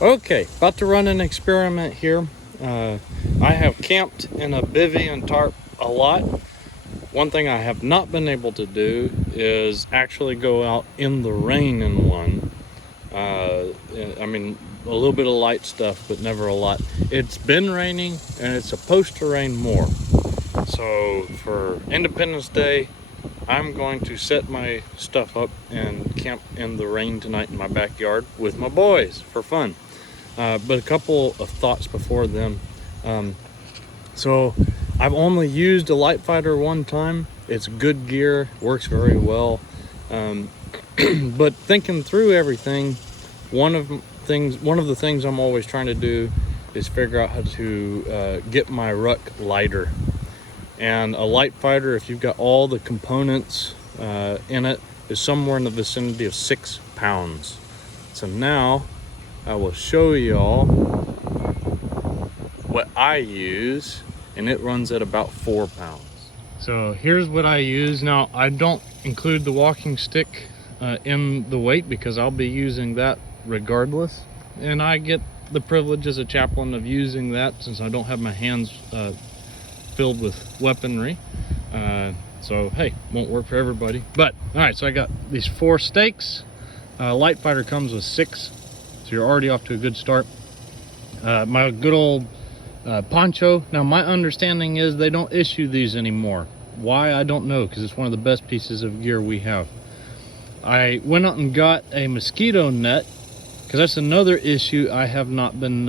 Okay, about to run an experiment here. I have camped in a bivvy and tarp a lot. One thing I have not been able to do is actually go out in the rain in one. I mean, a little bit of light stuff, but never a lot. It's been raining and it's supposed to rain more. So for Independence Day, I'm going to set my stuff up and camp in the rain tonight in my backyard with my boys for fun. But a couple of thoughts before then. So I've only used a light fighter one time. It's good gear, works very well. But thinking through everything, one of the things I'm always trying to do is figure out how to get my ruck lighter. And a light fighter, if you've got all the components in it, is somewhere in the vicinity of 6 pounds. So now I will show y'all what I use, and it runs at about 4 pounds. So here's what I use. Now I don't include the walking stick in the weight because I'll be using that regardless, and I get the privilege as a chaplain of using that since I don't have my hands filled with weaponry. So hey, won't work for everybody. But all right, so I got these 4 stakes. Light fighter comes with 6, so you're already off to a good start. My good old poncho. Now my understanding is they don't issue these anymore. Why, I don't know, because it's one of the best pieces of gear we have. I went out and got a mosquito net because that's another issue I have not been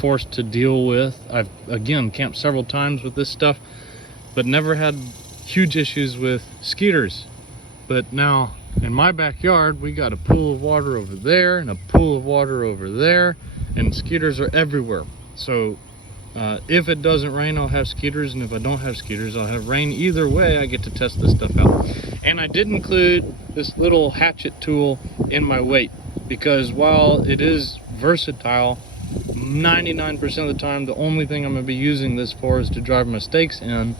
forced to deal with. I've again camped several times with this stuff, but never had huge issues with skeeters. But now in my backyard, we got a pool of water over there and a pool of water over there, and skeeters are everywhere. So if it doesn't rain, I'll have skeeters, and if I don't have skeeters, I'll have rain. Either way, I get to test this stuff out. And I did include this little hatchet tool in my weight because while it is versatile, 99% of the time, the only thing I'm going to be using this for is to drive my stakes in,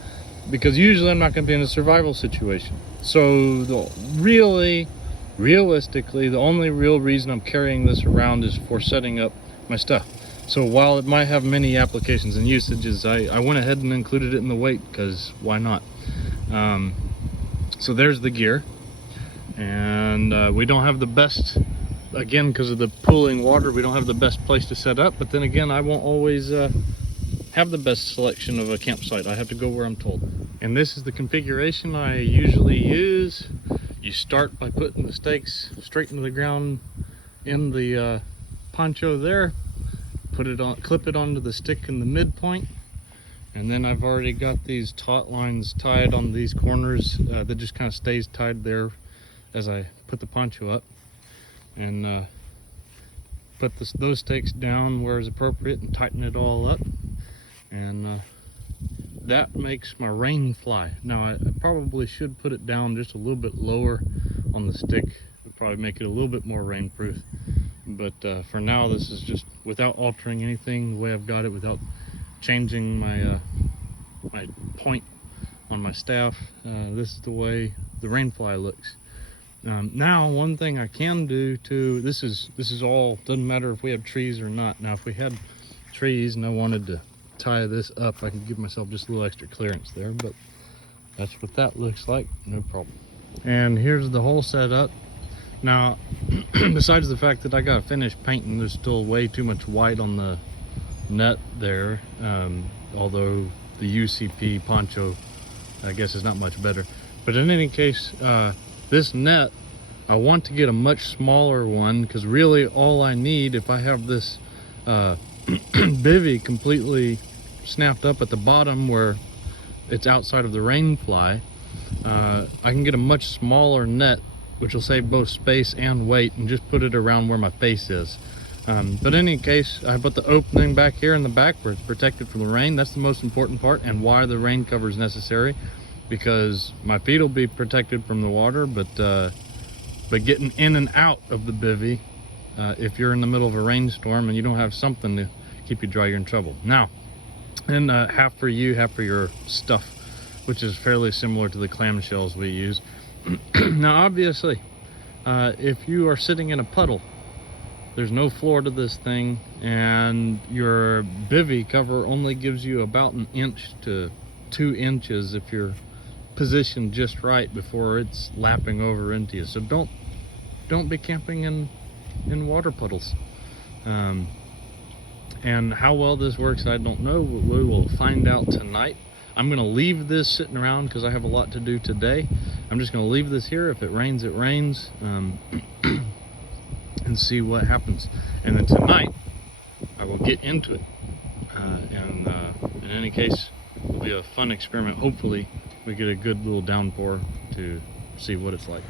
because usually I'm not going to be in a survival situation. So realistically, the only real reason I'm carrying this around is for setting up my stuff. So while it might have many applications and usages, I went ahead and included it in the weight because why not? So there's the gear, and we don't have the best, again, because of the pooling water, we don't have the best place to set up. But then again, I won't always have the best selection of a campsite. I have to go where I'm told. And this is the configuration I usually use. You start by putting the stakes straight into the ground in the poncho there. Put it on, clip it onto the stick in the midpoint, and then I've already got these taut lines tied on these corners that just kind of stays tied there as I put the poncho up, and put those stakes down where is appropriate and tighten it all up, and that makes my rain fly. Now I probably should put it down just a little bit lower on the stick. It would probably make it a little bit more rain proof. But for now, this is just without altering anything, the way I've got it, without changing my my point on my staff. This is the way the rainfly looks. Now, one thing I can do too, this is all, doesn't matter if we have trees or not. Now, if we had trees and I wanted to tie this up, I can give myself just a little extra clearance there, but that's what that looks like, no problem. And here's the whole setup. Now, besides the fact that I got to finish painting, there's still way too much white on the net there, although the UCP poncho, I guess, is not much better. But in any case, this net, I want to get a much smaller one, because really all I need, if I have this bivvy completely snapped up at the bottom where it's outside of the rain fly, I can get a much smaller net, which will save both space and weight, and just put it around where my face is. But in any case, I put the opening back here in the back where it's protected from the rain. That's the most important part, and why the rain cover is necessary, because my feet will be protected from the water, but getting in and out of the bivvy, if you're in the middle of a rainstorm and you don't have something to keep you dry, you're in trouble. Now, and half for you, half for your stuff, which is fairly similar to the clamshells we use. Now obviously, if you are sitting in a puddle There's no floor to this thing, and your bivy cover only gives you about 1 inch to 2 inches if you're positioned just right before it's lapping over into you. So don't be camping in water puddles. And how well this works, I don't know. We will find out tonight. I'm gonna leave this sitting around because I have a lot to do today. I'm just gonna leave this here. If it rains, it rains. And see what happens. And then tonight, I will get into it. In any case, it'll be a fun experiment. Hopefully, we get a good little downpour to see what it's like.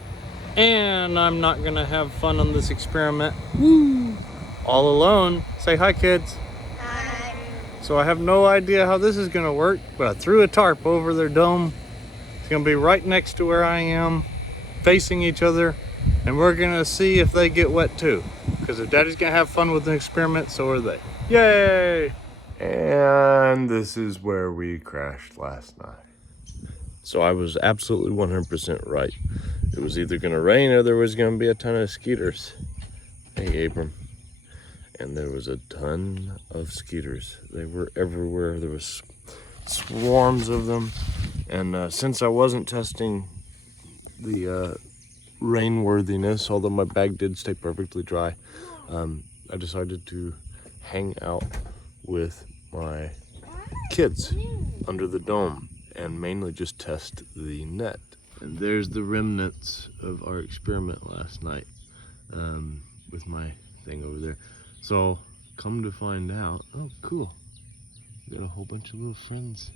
And I'm not gonna have fun on this experiment. Woo! All alone. Say hi, kids. Hi. So I have no idea how this is gonna work, but I threw a tarp over their dome. It's gonna be right next to where I am, facing each other. And we're gonna see if they get wet too. Because if Daddy's gonna have fun with an experiment, so are they. Yay! And this is where we crashed last night. So I was absolutely 100% right. It was either gonna rain or there was gonna be a ton of skeeters. Hey, Abram. And there was a ton of skeeters. They were everywhere. There was swarms of them. And since I wasn't testing the rainworthiness, although my bag did stay perfectly dry, I decided to hang out with my kids under the dome and mainly just test the net. And there's the remnants of our experiment last night with my thing over there. So come to find out, oh cool, got a whole bunch of little friends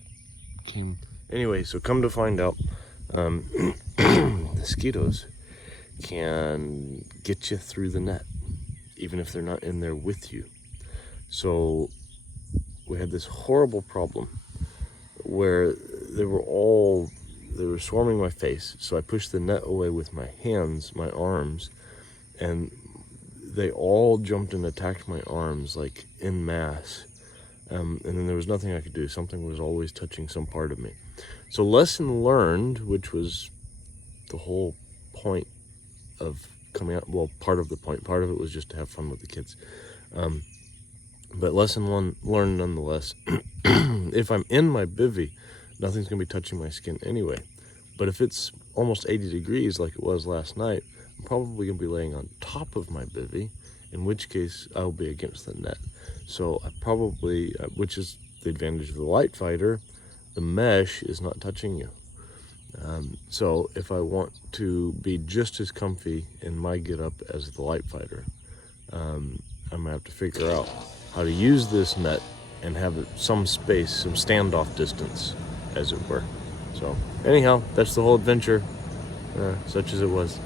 came. Anyway, so come to find out, mosquitoes can get you through the net, even if they're not in there with you. So we had this horrible problem where they were swarming my face. So I pushed the net away with my hands, my arms, and they all jumped and attacked my arms like en masse. And then there was nothing I could do. Something was always touching some part of me. So lesson learned, which was the whole point of coming out, well, part of the point. Part of it was just to have fun with the kids. But lesson learned nonetheless. If I'm in my bivvy, nothing's gonna be touching my skin anyway. But if it's almost 80 degrees like it was last night, I'm probably gonna be laying on top of my bivvy, in which case I'll be against the net. So I probably, which is the advantage of the light fighter, the mesh is not touching you. So if I want to be just as comfy in my getup as the light fighter, I'm gonna have to figure out how to use this net and have some space, some standoff distance, as it were. So anyhow, that's the whole adventure, such as it was.